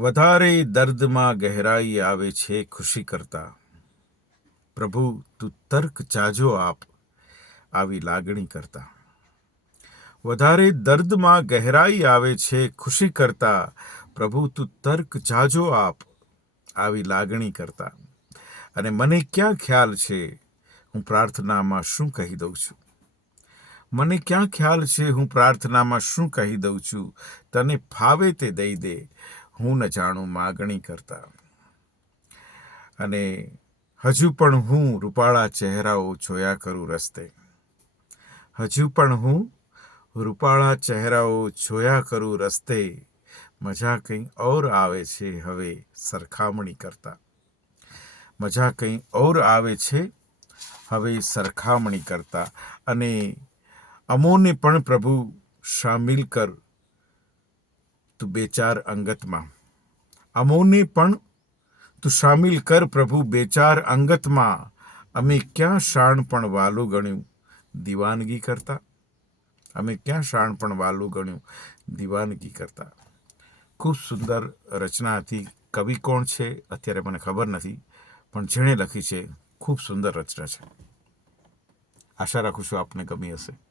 વધારે દર્દમાં ગહેરાઈ આવે છે ખુશી કરતા. પ્રભુ તું તર્ક જાજો આપ આવી લાગણી કરતા. વધારે દર્દમાં ગહેરાઈ આવે છે ખુશી કરતા. પ્રભુ તું તર્ક જાજો આપ આવી લાગણી કરતા. અને મને ક્યાં ખ્યાલ છે હું પ્રાર્થનામાં શું કહી દઉં છું. મને ક્યાં ખ્યાલ છે હું પ્રાર્થનામાં શું કહી દઉં છું. તને ફાવે તે દઈ દે હું ન જાણું માગણી કરતા. અને હજુ પણ હું રૂપાળા ચહેરાઓ જોયા કરું રસ્તે. હજુ પણ હું રૂપાળા ચહેરાઓ જોયા કરું રસ્તે. મજા કંઈ ઓર આવે છે હવે સરખામણી કરતા. મજા કંઈ ઓર આવે છે હવે સરખામણી કરતા. અને અમોને પણ પ્રભુ શામિલ કર તું બે ચાર અંગતમાં. અમોને પણ તું શામિલ કર પ્રભુ બે ચાર અંગતમાં. અમે ક્યાં શાણપણ વાલું ગણ્યું દીવાનગી કરતા. અમે ક્યાં શાણપણ વાલું ગણ્યું દીવાનગી કરતા. ખૂબ સુંદર રચના હતી. કવિ કોણ છે અત્યારે મને ખબર નથી, પણ જેણે લખી છે ખૂબ સુંદર રચના છે. આશા રાખું છું આપને ગમી હશે.